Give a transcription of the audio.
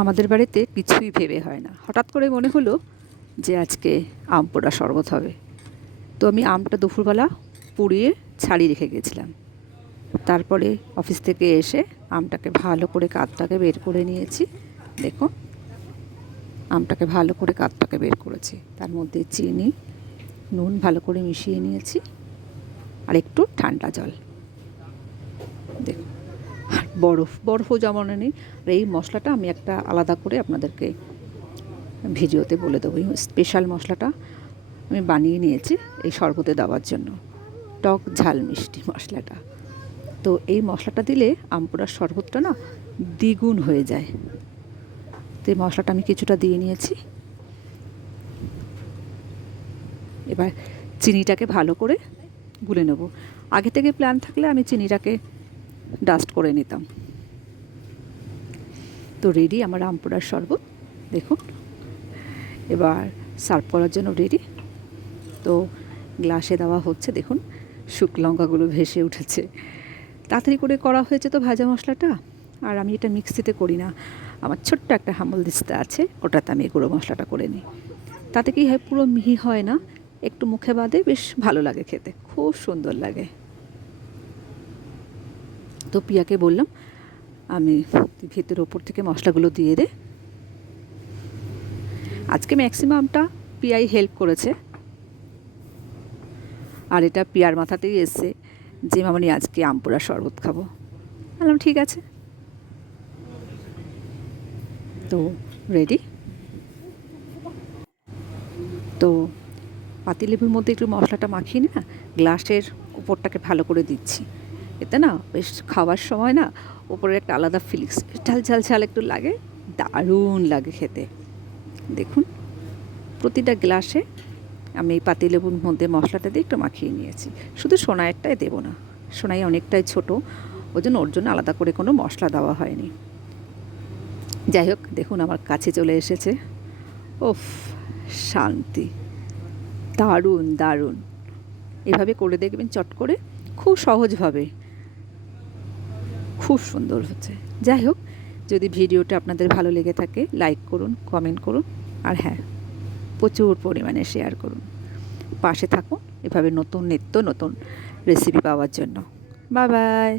আমাদের বাড়িতে কিছুই ভেবে হয় না, হঠাৎ করে মনে হলো যে আজকে আম পোড়া শরবত হবে। তো আমি আমটা দুপুরবেলা পুড়িয়ে ছাড়িয়ে রেখে গেছিলাম। তারপরে অফিস থেকে এসে আমটাকে ভালো করে কাতটাকে বের করে নিয়েছি। দেখো, আমটাকে ভালো করে কাতটাকে বের করেছি, তার মধ্যে চিনি নুন ভালো করে মিশিয়ে নিয়েছি আর একটু ঠান্ডা জল। দেখো, বরফও জমানো নেই। আর এই মশলাটা আমি একটা আলাদা করে আপনাদেরকে ভিডিওতে বলে দেবো। এই স্পেশাল মশলাটা আমি বানিয়ে নিয়েছি এই শরবতে দেওয়ার জন্য, টক ঝাল মিষ্টি মশলাটা। তো এই মশলাটা দিলে আম পোড়ার শরবতটা না দ্বিগুণ হয়ে যায়। তো এই মশলাটা আমি কিছুটা দিয়ে নিয়েছি। এবার চিনিটাকে ভালো করে গুলে নেব। আগে থেকে প্ল্যান থাকলে আমি চিনিটাকে ডাস্ট করে নিতাম। তো রেডি আমার আম পোড়ার শরবত, দেখুন। এবার সার্ভ করার জন্য রেডি। তো গ্লাসে দেওয়া হচ্ছে, দেখুন শুকনো লঙ্কাগুলো ভেসে উঠেছে। তাড়াতাড়ি করে করা হয়েছে তো ভাজা মশলাটা। আর আমি এটা মিক্সিতে করি না, আমার ছোট্ট একটা হামালদিস্তা আছে, ওটাতে আমি গুঁড়ো মশলাটা করে নিই। তাতে কি হয়, পুরো মিহি হয় না, একটু মুখে বাদে বেশ ভালো লাগে খেতে, খুব সুন্দর লাগে। তো পিয়াকে বললাম আমি ভেতরের ওপর থেকে মশলাগুলো দিয়ে দে। আজকে ম্যাক্সিমামটা পিয়াই হেল্প করেছে। আর এটা পিয়ার মাথাতেই এসছে যে মামনি আজকে আম পোড়া শরবত খাবো। বললাম ঠিক আছে। তো রেডি। তো পাতিলেবুর মধ্যে একটু মশলাটা মাখিয়ে না গ্লাসের উপরটাকে ভালো করে দিচ্ছি। এতে না বেশ খাওয়ার সময় না উপরে একটা আলাদা ফিলিংস, ঝাল ঝাল ঝাল একটু লাগে, দারুণ লাগে খেতে। দেখুন, প্রতিটা গ্লাসে আমি এই পাতিলেবুর মধ্যে মশলাটা দিয়ে একটু মাখিয়ে নিয়েছি। শুধু সোনাইয়েরটাই দেবো না, সোনাই অনেকটাই ছোটো, ওর জন্য আলাদা করে কোনো মশলা দেওয়া হয়নি। যাই হোক, দেখুন আমার কাছে চলে এসেছে। ওফ, শান্তি, দারুণ দারুণ। এভাবে করে দেখবেন চট করে, খুব সহজভাবে, খুব সুন্দর হচ্ছে। যাই হোক, যদি ভিডিওটা আপনাদের ভালো লেগে থাকে লাইক করুন, কমেন্ট করুন, আর হ্যাঁ, প্রচুর পরিমাণে শেয়ার করুন। পাশে থাকুন এভাবে নতুন নিত্য নতুন রেসিপি পাওয়ার জন্য। Bye bye.